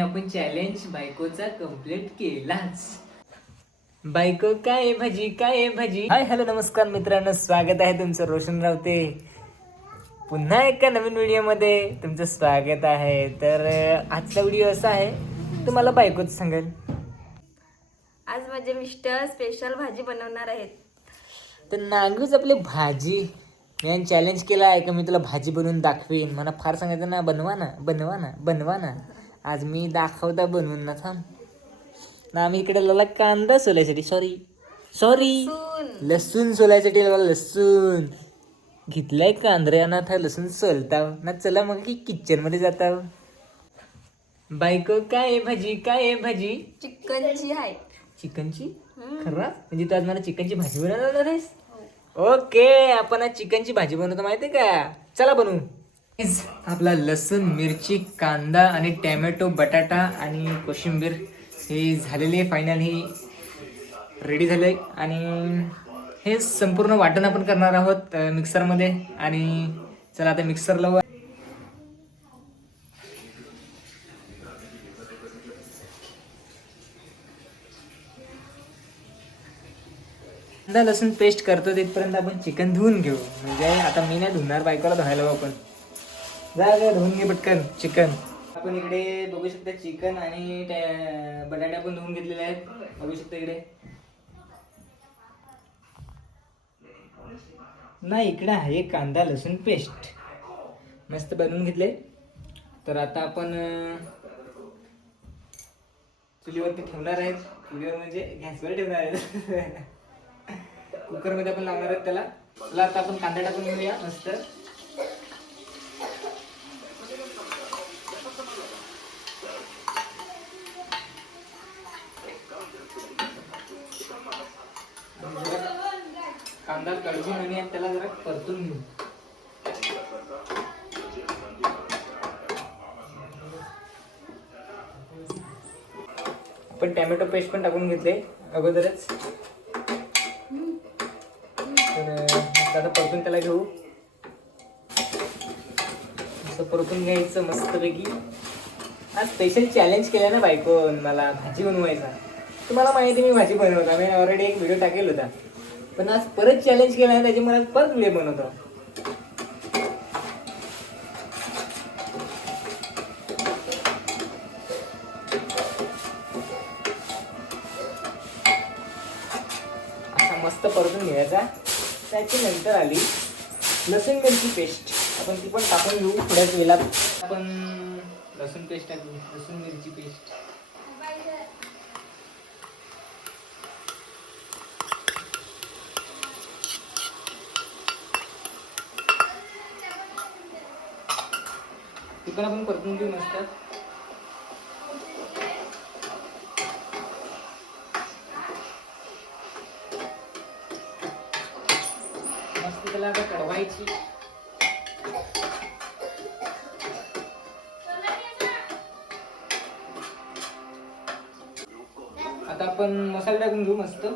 आपण चॅलेंज बायकोचा कंप्लीट केलाच. बायको काय भजी काय भजी. हाय हॅलो नमस्कार मित्रांनो, स्वागत आहे तुमचं रोशन रावते पुन्हा एका नवीन व्हिडिओमध्ये तुमचं स्वागत आहे. तर आजचा व्हिडिओ असा आहे, तुम्हाला बायकोच सांगेल. आज माझे मिस्टर स्पेशल भाजी बनवणार आहेत. तर नांगूच आपली भाजी. मी चॅलेंज केला आहे का मी तुला भाजी बनवून दाखवीन. मला फार सांगायचं ना, बनवा ना बनवा ना बनवा ना. आज मी दाखवता बनवून ना. थांब ना, आम्ही इकडे लावला कांदा सोलायसाठी. सॉरी लसूण सोलायसाठी लावला. लसूण घेतलाय कांद्र्याना, था लसूण सोलताव ना. चला मग की किचन मध्ये जाताव. बायको काय भाजी काय भाजी. चिकनची आहे. चिकनची खरं म्हणजे तू आज मला चिकनची भाजी बनवणार आहेस. ओके, आपण आज चिकनची भाजी बनवतो माहितीये का. चला बनवू. आपला लसूण मिरची कांदा आणि टॅमॅटो बटाटा आणि कोशिंबीर हे झालेले फायनल हे रेडी झाले. आणि हे संपूर्ण वाटण आपण करणार आहोत मिक्सरमध्ये. आणि चला आता मिक्सर लावू. कांदा लसूण पेस्ट करतो तिथपर्यंत आपण चिकन धुवून घेऊ. म्हणजे आता मी नाही धुणार, बायकोला धुवायला लावू आपण. जा धुवून घे पटकन चिकन. आपण इकडे बघू शकता चिकन आणि बटाटे आपण धुवून घेतलेले आहेत. बघू शकता इकडे नाही, इकडे आहे कांदा लसूण पेस्ट मस्त बनवून घेतले. तर आता आपण चुलीवरती ठेवणार आहेत. चुलीवर म्हणजे गॅसवर ठेवणार आहेत. कुकरमध्ये आपण लावणार आहेत त्याला. आता आपण कांदा टाकून घेऊया मस्त. कांदा कढून आणि त्याला जरा परतून घेऊ. आपण टॅमॅटो पेस्ट पण टाकून घेतले अगोदरच. तर आता परतून त्याला घेऊ. असं परतून घ्यायचं मस्तपैकी. आज स्पेशल चॅलेंज केलं ना बायकोन मला भाजी बनवायचा. तुम्हाला माहिती मी भाजी बनवता, मी ऑलरेडी एक व्हिडिओ टाकेल होता. पण आज परत चॅलेंज केला आहे, त्याची मला परत व्हिडिओ बनवतो. असा मस्त परतून घ्यायचा. त्याची नंतर आली लसूण मिरची पेस्ट. आपण ती पण टाकून घेऊ थोड्याच वेळात. आपण लसूण पेस्ट टाकू. लसूण मिरची पेस्ट ती पण आपण परतून घेऊ मस्त. मस्त त्याला आता कढवायची. आता आपण मसाला टाकून घेऊ मस्त.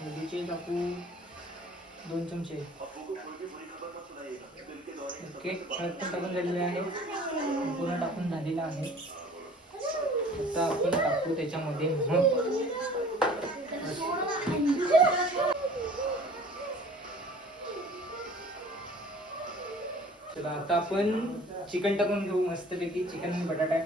हळदीचे टाकू 2 चमचे. ओके, हळद पण टाकून झालेले आहे. पूर्ण टाकून झालेला आहे. आता आपण टाकू त्याच्यामध्ये चला आता आपण चिकन टाकून घेऊ मस्तपैकी. चिकन आणि बटाटा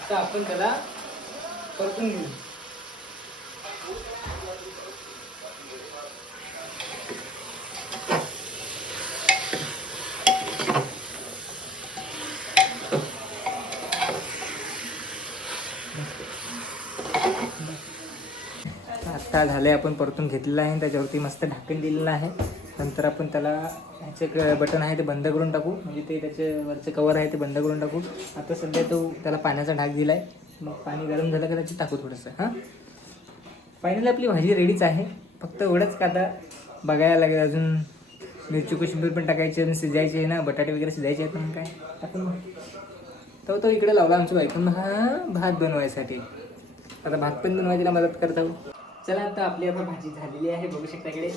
आता आपण त्याला परतून घेऊ. आता झाले, आपण परतून घेतलेलं आहे. त्याच्यावरती मस्त ढाकण दिलेलं आहे. नंतर आपण त्याला ह्याचे बटन आहे ते बंद करून टाकू, म्हणजे ते त्याचे वरचं कवर आहे ते बंद करून टाकू. आता सध्या तो त्याला पाण्याचा ढाक दिला आहे, मग पाणी गरम झालं का त्याची टाकू थोडंसं. हां, फायनली आपली भाजी रेडीच आहे. फक्त एवढंच का आता बघायला लागेल, अजून मिरची कोशिंबीर पण टाकायची आणि शिजायची आहे ना, बटाटे वगैरे शिजायचे आहेत. मग काय टाकून मग तो इकडे लावला आमच्या बायकोनं भात बनवायसाठी. आता भात पण बनवायला मदत करत आहोत. चला आता आपली आता भाजी झालेली आहे, बघू शकता इकडे.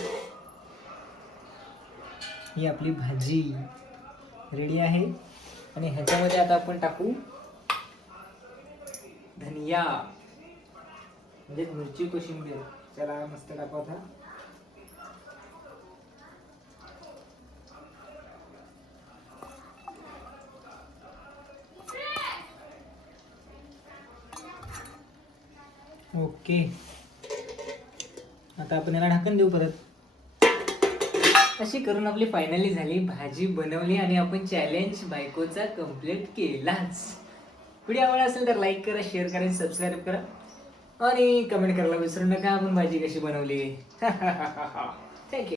ही आपली भाजी रेडी आहे आणि ह्याच्यामध्ये आता आपण टाकू धनिया, म्हणजे मिरची कोशिंबीर. चला मस्त टाकू आता. ओके, आता आपण याला ढाकण देऊ परत. अशी करून आपली फायनली झाली, भाजी बनवली आणि आपण चॅलेंज बायकोचा कम्प्लीट केलाच. व्हिडिओ आवडला असेल तर लाईक करा, शेअर करा, सबस्क्राईब करा आणि कमेंट करायला विसरू नका आपण भाजी कशी बनवली. थँक्यू.